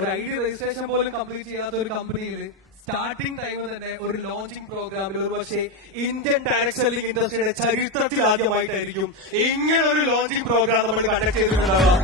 ഒരു ID registration പോലും complete ചെയ്യാത്ത ഒരു കമ്പനിയിൽ സ്റ്റാർട്ടിംഗ് ടൈമിൽ തന്നെ ഒരു ലോഞ്ചിങ് പ്രോഗ്രാമിൽ ഒരു പക്ഷേ ഇന്ത്യൻ ഡയറക്ട് സെല്ലിംഗ് ഇൻഡസ്ട്രിയുടെ ചരിത്രത്തിൽ ആദ്യമായിട്ടായിരിക്കും ഇങ്ങനെ ഒരു ലോഞ്ചിങ് പ്രോഗ്രാം നമ്മൾ conduct ചെയ്തിട്ടുണ്ടാവുക.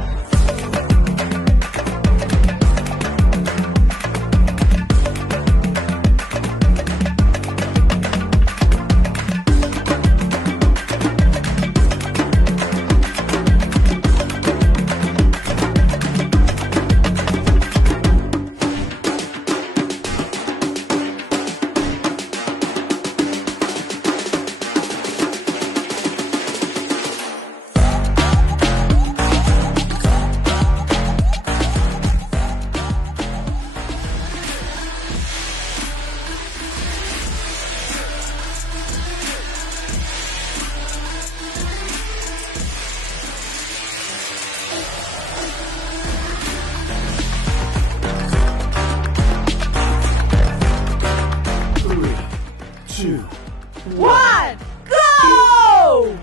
One, go!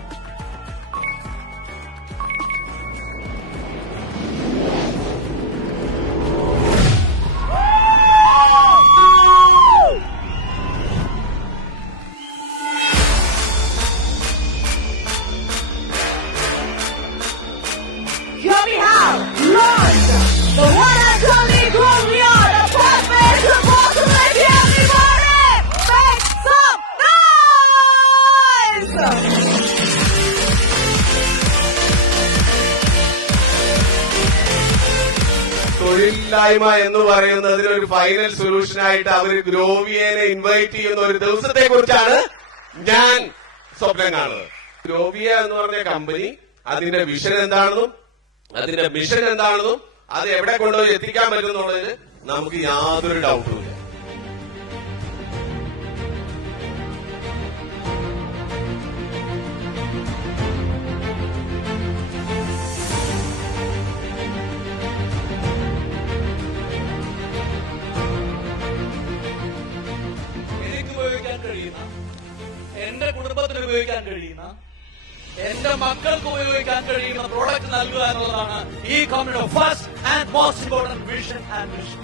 Show me how! Launch! The one and only Gloria! The perfect supposed to make everybody make some noise! തൊഴിലില്ലായ്മ എന്ന് പറയുന്നതിന് ഒരു ഫൈനൽ സൊല്യൂഷനായിട്ട് അവർ ഗ്രോവിയനെ ഇൻവൈറ്റ് ചെയ്യുന്ന ഒരു ദിവസത്തെ കുറിച്ചാണ് ഞാൻ സ്വപ്നം കാണുന്നത്. ഗ്രോവിയ എന്ന് പറഞ്ഞ കമ്പനി അതിന്റെ വിഷൻ എന്താണെന്നും അതിന്റെ മിഷൻ എന്താണെന്നും അത് എവിടെ കൊണ്ടുപോയി എത്തിക്കാൻ പറ്റുന്നുള്ളതിന് നമുക്ക് യാതൊരു ഡൗട്ടും ഇല്ല. എനിക്ക് ഉപയോഗിക്കാൻ കഴിയുന്ന, എന്റെ കുടുംബത്തിന് ഉപയോഗിക്കാൻ കഴിയുന്ന, എന്റെ മക്കൾക്ക് ഉപയോഗിക്കാൻ കഴിയുന്ന പ്രോഡക്റ്റ് നൽകുക എന്നുള്ളതാണ് ഈ കമ്പനിയുടെ first and most important vision and mission.